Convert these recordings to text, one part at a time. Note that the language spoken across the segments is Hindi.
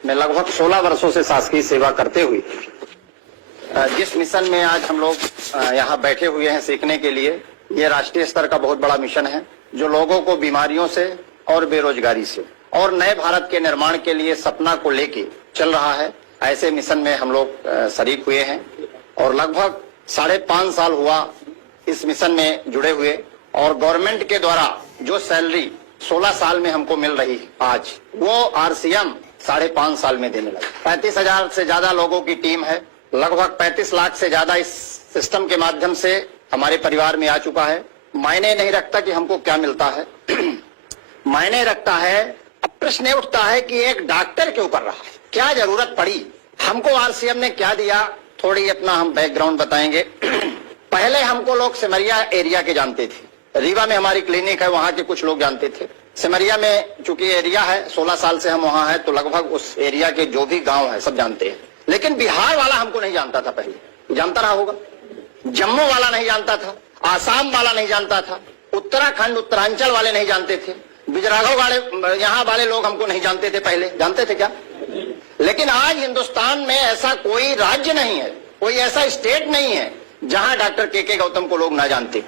मैं लगभग 16 वर्षों से शासकीय सेवा करते हुए जिस मिशन में आज हम लोग यहाँ बैठे हुए हैं सीखने के लिए, ये राष्ट्रीय स्तर का बहुत बड़ा मिशन है जो लोगों को बीमारियों से और बेरोजगारी से और नए भारत के निर्माण के लिए सपना को लेके चल रहा है। ऐसे मिशन में हम लोग शरीक हुए हैं और लगभग 5.5 साल हुआ इस मिशन में जुड़े हुए, और गवर्नमेंट के द्वारा जो सैलरी 16 साल में हमको मिल रही है आज, वो RCM 5.5 साल में देने लगे। 35,000 से ज्यादा लोगों की टीम है, लगभग 35 लाख से ज्यादा इस सिस्टम के माध्यम से हमारे परिवार में आ चुका है। मायने नहीं रखता कि हमको क्या मिलता है मायने रखता है, अब प्रश्न ये उठता है कि एक डॉक्टर क्यों कर रहा है, क्या जरूरत पड़ी, हमको RCM ने क्या दिया। थोड़ी अपना हम बैकग्राउंड बताएंगे। पहले हमको लोग सिमरिया एरिया के जानते थे, रीवा में हमारी क्लिनिक है, वहां के कुछ लोग जानते थे। सिमरिया में चूंकि एरिया है, 16 साल से हम वहां हैं, तो लगभग उस एरिया के जो भी गांव है सब जानते हैं। लेकिन बिहार वाला हमको नहीं जानता था, पहले जानता रहा होगा, जम्मू वाला नहीं जानता था, आसाम वाला नहीं जानता था, उत्तराखंड उत्तरांचल वाले नहीं जानते थे, बिजराघव वाले यहाँ वाले लोग हमको नहीं जानते थे। पहले जानते थे क्या? लेकिन आज हिंदुस्तान में ऐसा कोई राज्य नहीं है, कोई ऐसा स्टेट नहीं है जहां डॉक्टर के गौतम को लोग ना जानते।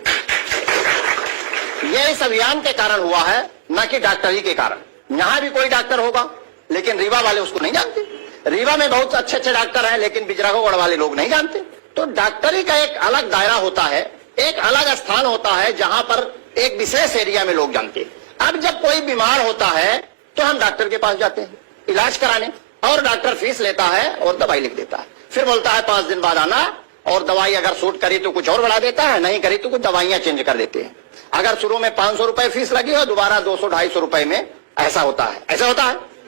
यह इस अभियान के कारण हुआ है, न कि डॉक्टरी के कारण। यहां भी कोई डॉक्टर होगा लेकिन रीवा वाले उसको नहीं जानते। रीवा में बहुत अच्छे अच्छे डॉक्टर हैं लेकिन बिजराघौगढ़ वाले लोग नहीं जानते। तो डॉक्टरी का एक अलग दायरा होता है, एक अलग स्थान होता है जहां पर एक विशेष एरिया में लोग जानते हैं। अब जब कोई बीमार होता है तो हम डॉक्टर के पास जाते हैं इलाज कराने, और डॉक्टर फीस लेता है और दवाई लिख देता है, फिर बोलता है 5 दिन बाद आना, और दवाई अगर सूट करी तो कुछ और बढ़ा देता है, नहीं करी तो कुछ दवाइयां चेंज कर देते हैं। अगर शुरू में 500 रुपए फीस लगी हो, दोबारा 200-250 रुपए में ऐसा होता है, ऐसा होता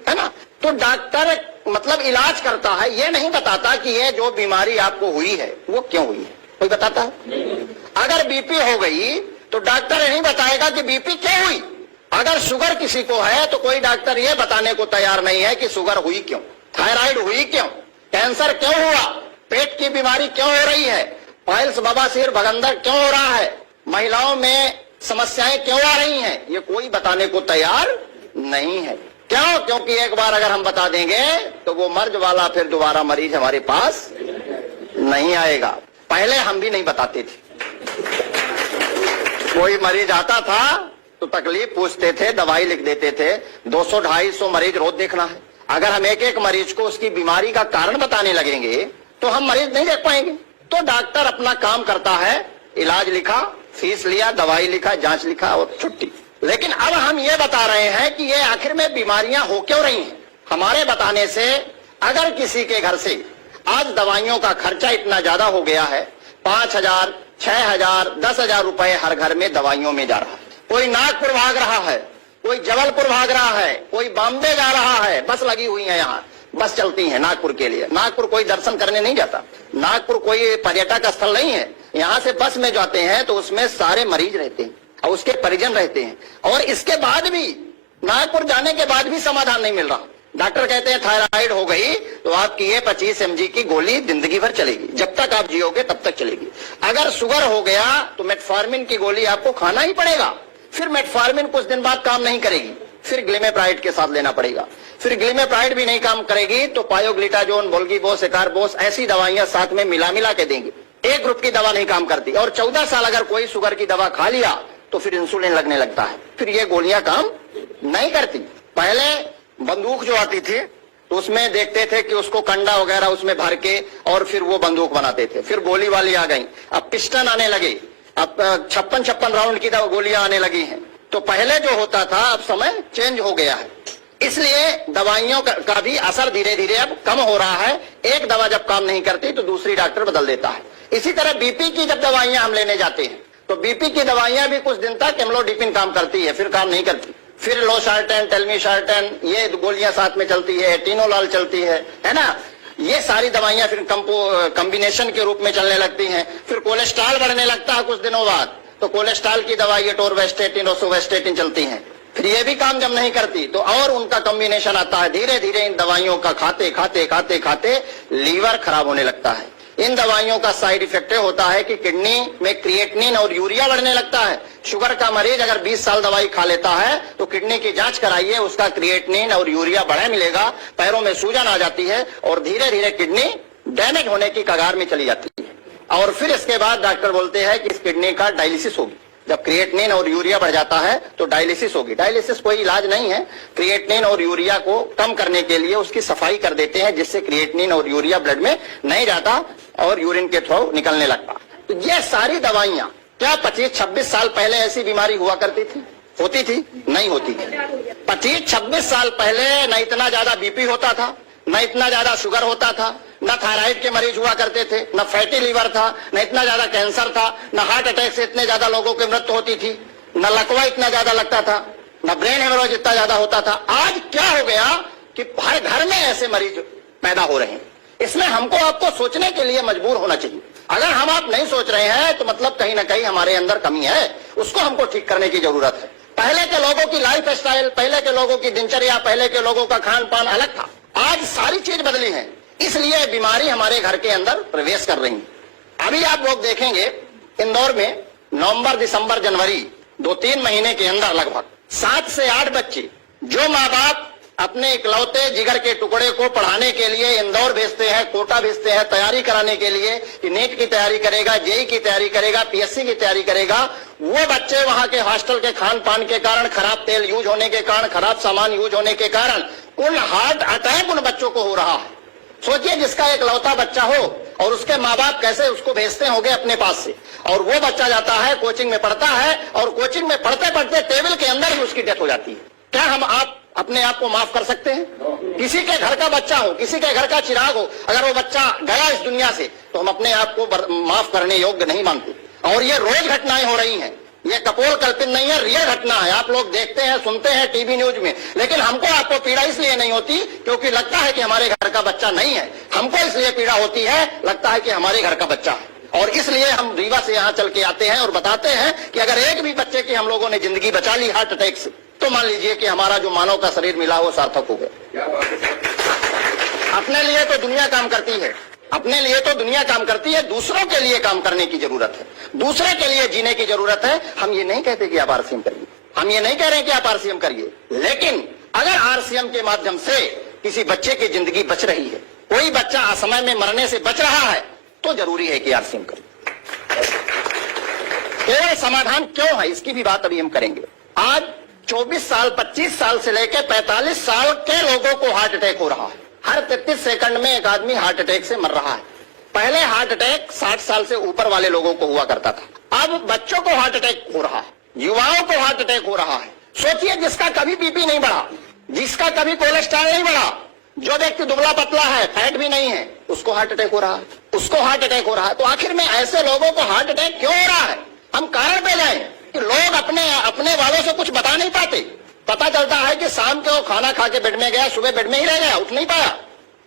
है ना। तो डॉक्टर मतलब इलाज करता है, ये नहीं बताता कि ये जो बीमारी आपको हुई है वो क्यों हुई है, कोई बताता है? अगर बीपी हो गई तो डॉक्टर नहीं बताएगा कि बीपी क्यों हुई। अगर शुगर किसी को है तो कोई डॉक्टर ये बताने को तैयार नहीं है कि शुगर हुई क्यों, थायराइड हुई क्यों, कैंसर क्यों हुआ, पेट की बीमारी क्यों हो रही है, पाइल्स बवासीर भगंदर क्यों हो रहा है, महिलाओं में समस्याएं क्यों आ रही हैं, ये कोई बताने को तैयार नहीं है। क्यों? क्योंकि एक बार अगर हम बता देंगे तो वो मर्ज वाला फिर दोबारा मरीज हमारे पास नहीं आएगा। पहले हम भी नहीं बताते थे, कोई मरीज आता था तो तकलीफ पूछते थे, दवाई लिख देते थे। 200-250 मरीज रोज देखना है, अगर हम एक एक मरीज को उसकी बीमारी का कारण बताने लगेंगे तो हम मरीज नहीं देख पाएंगे। तो डॉक्टर अपना काम करता है, इलाज लिखा, फीस लिया, दवाई लिखा, जांच लिखा और छुट्टी। लेकिन अब हम ये बता रहे हैं कि ये आखिर में बीमारियां हो क्यों रही हैं। हमारे बताने से अगर किसी के घर से आज दवाइयों का खर्चा इतना ज्यादा हो गया है, 5,000, 6,000, 10,000 रुपए हर घर में दवाइयों में जा रहा है। कोई नागपुर भाग रहा है, कोई जबलपुर भाग रहा है, कोई बॉम्बे जा रहा है, बस लगी हुई है, यहाँ बस चलती है नागपुर के लिए। नागपुर कोई दर्शन करने नहीं जाता, नागपुर कोई पर्यटक स्थल नहीं है। यहाँ से बस में जाते हैं तो उसमें सारे मरीज रहते हैं और उसके परिजन रहते हैं, और इसके बाद भी नागपुर जाने के बाद भी समाधान नहीं मिल रहा। डॉक्टर कहते हैं थायराइड हो गई तो आपकी ये 25 mg की गोली जिंदगी भर चलेगी, जब तक आप जियोगे तब तक चलेगी। अगर शुगर हो गया तो मेटफॉर्मिन की गोली आपको खाना ही पड़ेगा, फिर मेटफॉर्मिन कुछ दिन बाद काम नहीं करेगी, फिर ग्लिमेप्राइड के साथ लेना पड़ेगा, फिर ग्लिमेप्राइड भी नहीं काम करेगी तो पायोग्लिटाजोन, बोल्गीबोस, एकारबोस ऐसी दवाइयां साथ में मिला के देंगे। एक ग्रुप की दवा नहीं काम करती, और 14 साल अगर कोई शुगर की दवा खा लिया तो फिर इंसुलिन लगने लगता है, फिर ये गोलियां काम नहीं करती। पहले बंदूक जो आती थी तो उसमें देखते थे कि उसको कंडा वगैरह उसमें भर के और फिर वो बंदूक बनाते थे, फिर गोली वाली आ गई, अब पिस्टन आने लगे, अब 56 राउंड की गोलियां आने लगी हैं। तो पहले जो होता था अब समय चेंज हो गया है, इसलिए दवाइयों का भी असर धीरे धीरे अब कम हो रहा है। एक दवा जब काम नहीं करती तो दूसरी डॉक्टर बदल देता है। इसी तरह बीपी की जब दवाइयां हम लेने जाते हैं तो बीपी की दवाइयां भी कुछ दिन तक एम्लोडिपिन काम करती है, फिर काम नहीं करती, फिर लोसार्टेन, टेल्मिसार्टेन ये गोलियां साथ में चलती है, एटिनोलाल चलती है ना, ये सारी दवाइयां फिर कॉम्बिनेशन के रूप में चलने लगती हैं। फिर कोलेस्ट्रॉल बढ़ने लगता है कुछ दिनों बाद, तो कोलेस्ट्रॉल की दवाई टोरवेस्टेटिन, रोसुवेस्टेटिन चलती हैं, फिर ये भी काम जब नहीं करती तो और उनका कॉम्बिनेशन आता है। धीरे धीरे इन दवाइयों का खाते खाते लीवर खराब होने लगता है, इन दवाइयों का साइड इफेक्ट होता है कि किडनी में क्रिएटिनिन और यूरिया बढ़ने लगता है। शुगर का मरीज अगर 20 साल दवाई खा लेता है तो किडनी की जांच कराइए, उसका क्रिएटिनिन और यूरिया बढ़ा मिलेगा, पैरों में सूजन आ जाती है और धीरे धीरे किडनी डैमेज होने की कगार में चली जाती है। और फिर इसके बाद डॉक्टर बोलते हैं कि इस किडनी का डायलिसिस होगी। जब क्रिएटिनिन और यूरिया बढ़ जाता है तो डायलिसिस होगी। डायलिसिस कोई इलाज नहीं है, क्रिएटिनिन और यूरिया को कम करने के लिए उसकी सफाई कर देते हैं, जिससे क्रिएटिनिन और यूरिया ब्लड में नहीं जाता और यूरिन के थ्रू निकलने लगता। तो ये सारी दवाइयां क्या 25-26 साल पहले ऐसी बीमारी हुआ करती थी? होती थी? नहीं होती थी। 25-26 साल पहले न इतना ज्यादा बीपी होता था, न इतना ज्यादा शुगर होता था, न थायराइड के मरीज हुआ करते थे, न फैटी लीवर था, न इतना ज्यादा कैंसर था, न हार्ट अटैक से इतने ज्यादा लोगों की मृत्यु होती थी, न लकवा इतना ज्यादा लगता था, न ब्रेन हेमरेज इतना ज्यादा होता था। आज क्या हो गया कि हर घर में ऐसे मरीज पैदा हो रहे हैं। इसमें हमको आपको सोचने के लिए मजबूर होना चाहिए। अगर हम आप नहीं सोच रहे हैं तो मतलब कहीं ना कहीं हमारे अंदर कमी है, उसको हमको ठीक करने की जरूरत है। पहले के लोगों की लाइफ स्टाइल, पहले के लोगों की दिनचर्या, पहले के लोगों का खान पान अलग था। आज सारी चीज बदली है, इसलिए बीमारी हमारे घर के अंदर प्रवेश कर रही है। अभी आप लोग देखेंगे इंदौर में नवंबर, दिसंबर, जनवरी 2-3 महीने के अंदर लगभग 7 से 8 बच्चे जो माँ बाप अपने इकलौते जिगर के टुकड़े को पढ़ाने के लिए इंदौर भेजते हैं, कोटा भेजते हैं, तैयारी कराने के लिए कि नीट की तैयारी करेगा, जेई की तैयारी करेगा, पीएससी की तैयारी करेगा, वो बच्चे वहां के हॉस्टल के खान पान के कारण, खराब तेल यूज होने के कारण, खराब सामान यूज होने के कारण उन हार्ट अटैक उन बच्चों को हो रहा है। सोचिए जिसका एक लौता बच्चा हो और उसके माँ बाप कैसे उसको भेजते होंगे अपने पास से, और वो बच्चा जाता है कोचिंग में पढ़ता है और कोचिंग में पढ़ते पढ़ते टेबल के अंदर ही उसकी डेथ हो जाती है। क्या हम आप अपने आप को माफ कर सकते हैं? किसी के घर का बच्चा हो, किसी के घर का चिराग हो, अगर वो बच्चा गया इस दुनिया से तो हम अपने आप को माफ करने योग्य नहीं मानते। और ये रोज घटनाएं हो रही हैं, ये कपोल कल्पित नहीं है, रियल घटना है। आप लोग देखते हैं, सुनते हैं टीवी न्यूज में, लेकिन हमको आपको पीड़ा इसलिए नहीं होती क्योंकि लगता है कि हमारे घर का बच्चा नहीं है। हमको इसलिए पीड़ा होती है, लगता है कि हमारे घर का बच्चा है। और इसलिए हम रीवा से यहाँ चल के आते हैं और बताते हैं कि अगर एक भी बच्चे की हम लोगों ने जिंदगी बचा ली हार्ट अटैक से, तो मान लीजिए कि हमारा जो मानव का शरीर मिला वो सार्थक हो गया। अपने लिए तो दुनिया काम करती है, अपने लिए तो दुनिया काम करती है, दूसरों के लिए काम करने की जरूरत है, दूसरे के लिए जीने की जरूरत है। हम ये नहीं कहते कि आप आरसीएम करिए, हम ये नहीं कह रहे कि आप आरसीएम करिए, लेकिन अगर आरसीएम के माध्यम से किसी बच्चे की जिंदगी बच रही है, कोई बच्चा असमय में मरने से बच रहा है, तो जरूरी है कि आरसीएम करिए। केवल समाधान क्यों है इसकी भी बात अभी हम करेंगे। आज 24 साल, 25 साल से लेकर 45 साल के लोगों को हार्ट अटैक हो रहा है। हर 33 सेकंड में एक आदमी हार्ट अटैक से मर रहा है। पहले हार्ट अटैक 60 साल से ऊपर वाले लोगों को हुआ करता था, अब बच्चों को हार्ट अटैक हो रहा है, युवाओं को हार्ट अटैक हो रहा है। सोचिए जिसका कभी बीपी नहीं बढ़ा, जिसका कभी कोलेस्ट्रॉल नहीं बढ़ा, जो व्यक्ति दुबला पतला है, फैट भी नहीं है, उसको हार्ट अटैक हो रहा है, उसको हार्ट अटैक हो रहा है। तो आखिर में ऐसे लोगों को हार्ट अटैक क्यों हो रहा है? हम कारण पे जाए कि लोग अपने वालों से कुछ बता नहीं पाते। पता चलता है कि शाम को खाना खा के बेड में गया, सुबह बेड में ही रह गया, उठ नहीं पाया।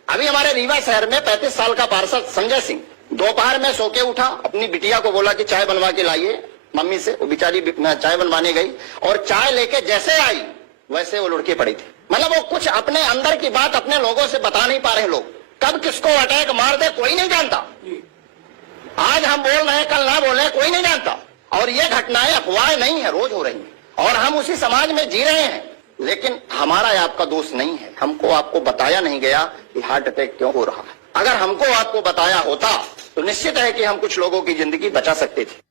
अभी हमारे रीवा शहर में 35 साल का पार्षद संजय सिंह दोपहर में सो के उठा, अपनी बिटिया को बोला कि चाय बनवा के लाइए मम्मी से। वो बेचारी चाय बनवाने गई और चाय लेके जैसे आई वैसे वो लुढ़के पड़ी थी। मतलब वो कुछ अपने अंदर की बात अपने लोगों से बता नहीं पा रहे लोग। कब किसको अटैक मार दे कोई नहीं जानता। आज हम बोल रहे हैं, कल ना बोल रहे, कोई नहीं जानता। और ये घटनाएं अफवाह नहीं है, रोज हो रही है और हम उसी समाज में जी रहे हैं। लेकिन हमारा आपका दोष नहीं है, हमको आपको बताया नहीं गया कि हार्ट अटैक क्यों हो रहा है। अगर हमको आपको बताया होता तो निश्चित है कि हम कुछ लोगों की जिंदगी बचा सकते थे।